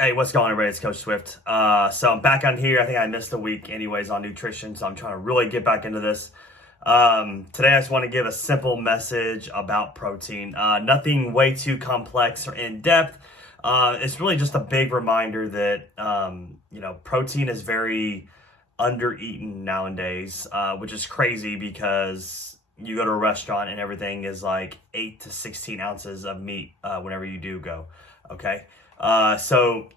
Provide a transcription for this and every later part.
Hey, what's going on, everybody? It's Coach Swift. So I'm back on here. I think I missed a week anyways on nutrition, so I'm trying to really get back into this. Today I just want to give a simple message about protein. Nothing way too complex or in-depth. It's really just a big reminder that, protein is very under-eaten nowadays, which is crazy because you go to a restaurant and everything is like 8 to 16 ounces of meat whenever you do go, okay? So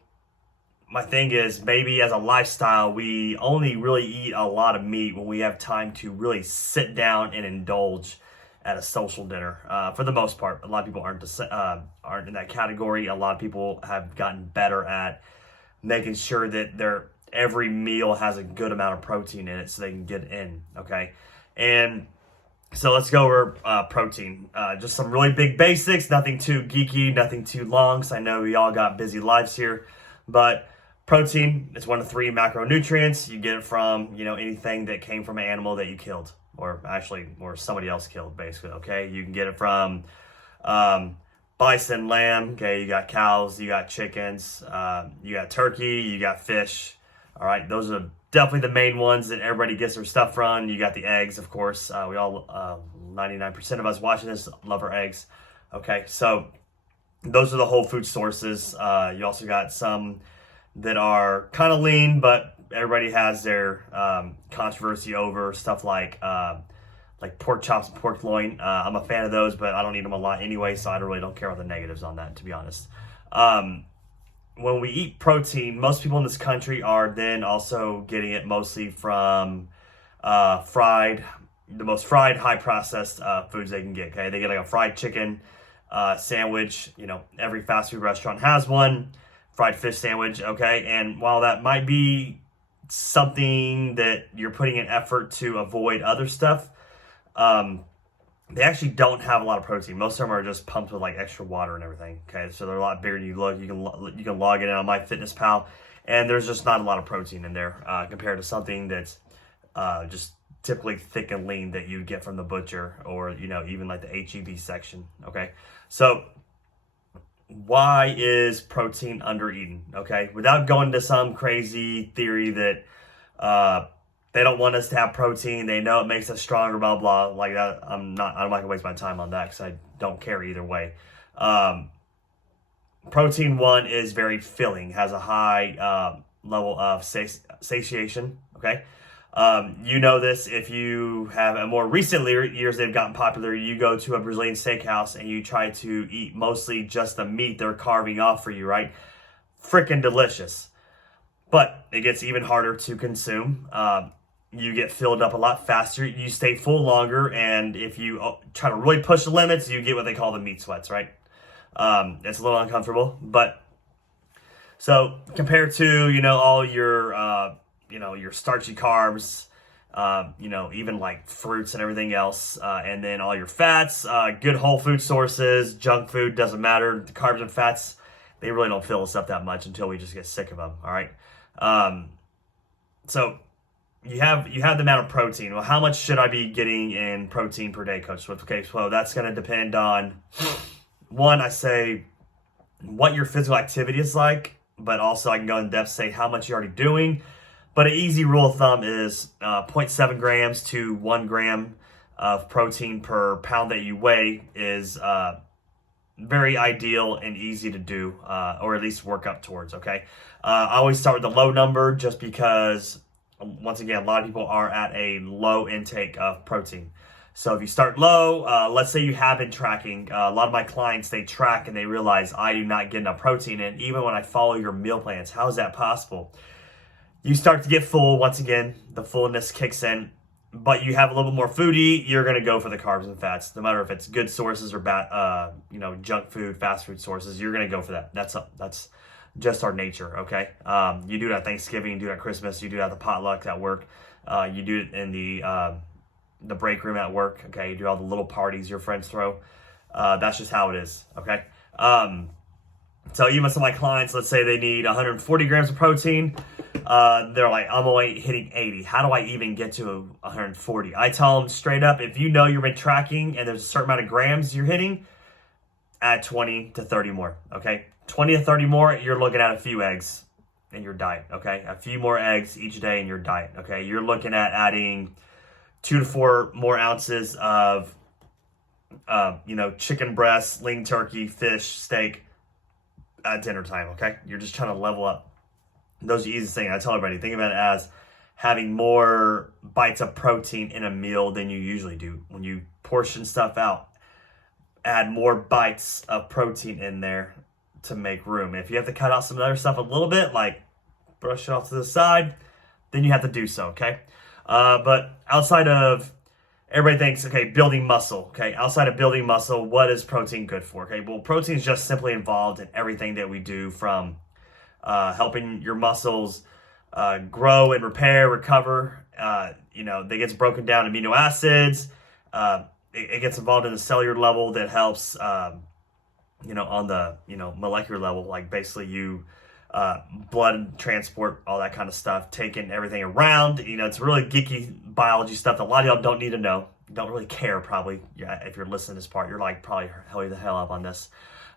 my thing is, maybe as a lifestyle, we only really eat a lot of meat when we have time to really sit down and indulge at a social dinner. For the most part, a lot of people aren't in that category. A lot of people have gotten better at making sure that their every meal has a good amount of protein in it so they can get in, okay? And so let's go over protein. Just some really big basics, nothing too geeky, nothing too long, because I know we all got busy lives here. But protein is one of 3 macronutrients. You get it from, anything that came from an animal that you killed, or somebody else killed, basically, okay? You can get it from bison, lamb, okay? You got cows, you got chickens, you got turkey, you got fish, all right? Those are definitely the main ones that everybody gets their stuff from. You got the eggs, of course. We all, 99% of us watching this love our eggs. Okay, so those are the whole food sources. You also got some that are kind of lean, but everybody has their controversy over stuff like pork chops and pork loin. I'm a fan of those, but I don't eat them a lot anyway, so I really don't care about the negatives on that, to be honest. When we eat protein, most people in this country are then also getting it mostly from the most fried, high processed foods they can get. Okay, they get like a fried chicken sandwich. Every fast food restaurant has one. Fried fish sandwich. Okay, and while that might be something that you're putting an effort to avoid other stuff, they actually don't have a lot of protein. Most of them are just pumped with like extra water and everything. Okay, so they're a lot bigger than you look. You can log it in on MyFitnessPal, and there's just not a lot of protein in there compared to something that's just typically thick and lean that you get from the butcher or even like the HEB section. Okay, so why is protein under-eaten? Okay, without going into some crazy theory that they don't want us to have protein. They know it makes us stronger, blah, blah, like that. I'm not going to waste my time on that because I don't care either way. Protein, one, is very filling, has a high level of satiation, okay? You know this if you have, a more recent years they've gotten popular, you go to a Brazilian steakhouse and you try to eat mostly just the meat they're carving off for you, right? Freaking delicious. But it gets even harder to consume. You get filled up a lot faster, you stay full longer, and if you try to really push the limits, you get what they call the meat sweats, right? It's a little uncomfortable, but so compared to, all your, your starchy carbs, even like fruits and everything else, and then all your fats, good whole food sources, junk food, doesn't matter. The carbs and fats, they really don't fill us up that much until we just get sick of them, all right? So you have the amount of protein. Well, how much should I be getting in protein per day, Coach Swift? Okay, so that's going to depend on, one, I say what your physical activity is like, but also I can go in depth, say how much you're already doing. But an easy rule of thumb is 0.7 grams to 1 gram of protein per pound that you weigh is very ideal and easy to do, or at least work up towards, okay? I always start with the low number just because, once again, a lot of people are at a low intake of protein. So if you start low, let's say you have been tracking. A lot of my clients, they track and they realize I do not get enough protein in, even when I follow your meal plans. How is that possible? You start to get full. Once again, the fullness kicks in, but you have a little bit more food to eat, you're going to go for the carbs and fats. No matter if it's good sources or bad, junk food, fast food sources, you're going to go for that. That's just our nature, okay? You do it at Thanksgiving, you do it at Christmas, you do it at the potluck at work, you do it in the break room at work, okay? You do all the little parties your friends throw. That's just how it is, okay? So even some of my clients, let's say they need 140 grams of protein. They're like, I'm only hitting 80. How do I even get to 140? I tell them straight up, if you know you've been tracking and there's a certain amount of grams you're hitting, add 20 to 30 more, okay? 20 to 30 more, you're looking at a few eggs in your diet, okay? A few more eggs each day in your diet, okay? You're looking at adding 2 to 4 more ounces of, chicken breast, lean turkey, fish, steak at dinner time, okay? You're just trying to level up. Those are the easiest things. I tell everybody, think about it as having more bites of protein in a meal than you usually do. When you portion stuff out, add more bites of protein in there to make room. If you have to cut out some other stuff a little bit, like brush it off to the side, then you have to do so, okay? But outside of, everybody thinks, okay, building muscle, okay? Outside of building muscle, what is protein good for, okay? Well, protein is just simply involved in everything that we do, from helping your muscles grow and repair, recover. That gets broken down amino acids. It gets involved in the cellular level that helps, on the, molecular level, like basically you, blood transport, all that kind of stuff, taking everything around. It's really geeky biology stuff that a lot of y'all don't need to know. Don't really care, probably. Yeah, if you're listening to this part, you're like, probably hurry the hell up on this.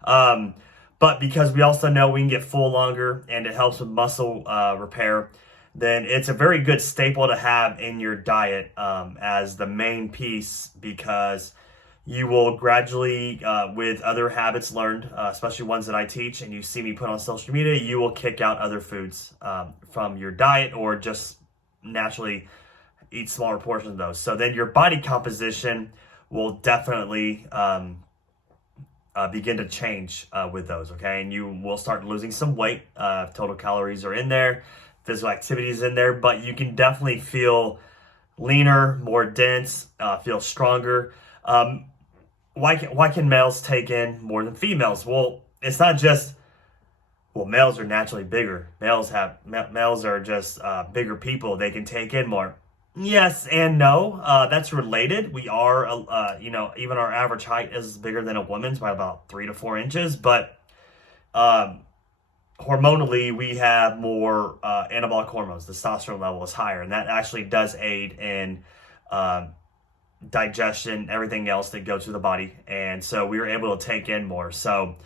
But because we also know we can get full longer and it helps with muscle repair, then it's a very good staple to have in your diet as the main piece, because you will gradually, with other habits learned, especially ones that I teach and you see me put on social media, you will kick out other foods from your diet, or just naturally eat smaller portions of those. So then your body composition will definitely begin to change with those, okay? And you will start losing some weight. Total calories are in there, physical activity is in there, but you can definitely feel leaner, more dense, feel stronger. Why can males take in more than females? Well, it's not just, males are naturally bigger. Males are just bigger people. They can take in more. Yes and no. That's related. We are, even our average height is bigger than a woman's by about 3 to 4 inches. But hormonally, we have more anabolic hormones. The testosterone level is higher, and that actually does aid in digestion, everything else that goes through the body. And so we were able to take in more. So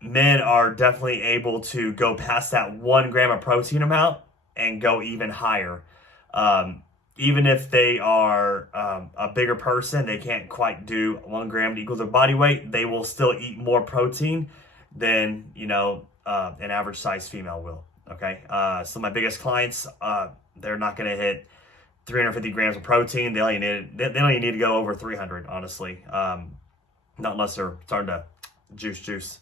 men are definitely able to go past that 1 gram of protein amount and go even higher. Even if they are a bigger person, they can't quite do 1 gram to equal their body weight. They will still eat more protein than an average size female will. Okay, so my biggest clients, they're not going to hit 350 grams of protein. They don't even need to go over 300, honestly. Not unless they're starting to juice,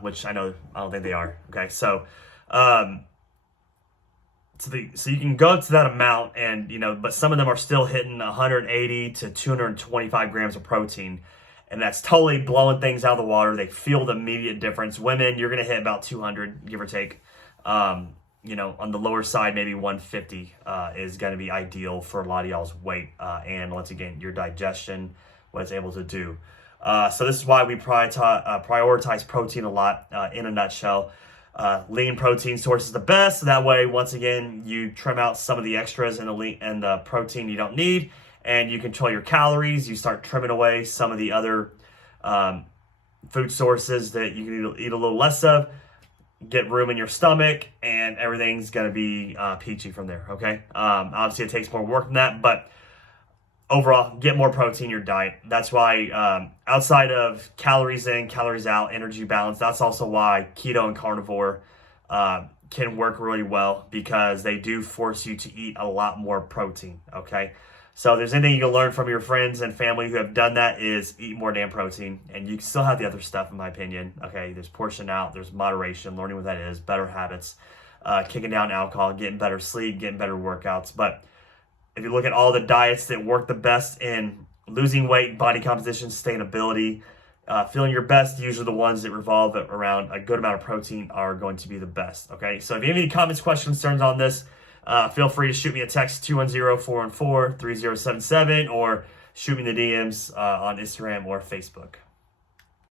which I don't think they are. Okay, so so you can go up to that amount, and but some of them are still hitting 180 to 225 grams of protein, and that's totally blowing things out of the water. They feel the immediate difference. Women, you're going to hit about 200, give or take. On the lower side, maybe 150 is going to be ideal for a lot of y'all's weight, and once again, your digestion, what it's able to do. So this is why we prioritize protein a lot. In a nutshell, lean protein source is the best. So that way, once again, you trim out some of the extras and the protein you don't need, and you control your calories. You start trimming away some of the other food sources that you can eat a little less of. Get room in your stomach, and everything's going to be peachy from there, okay? Obviously, it takes more work than that, but overall, get more protein in your diet. That's why outside of calories in, calories out, energy balance, that's also why keto and carnivore can work really well, because they do force you to eat a lot more protein, okay? So if there's anything you can learn from your friends and family who have done that, is eat more damn protein. And you can still have the other stuff, in my opinion. Okay, there's portion out, there's moderation, learning what that is, better habits, kicking down alcohol, getting better sleep, getting better workouts. But if you look at all the diets that work the best in losing weight, body composition, sustainability, feeling your best, usually the ones that revolve around a good amount of protein are going to be the best. Okay, so if you have any comments, questions, concerns on this, feel free to shoot me a text 210-414-3077, or shoot me the DMs on Instagram or Facebook.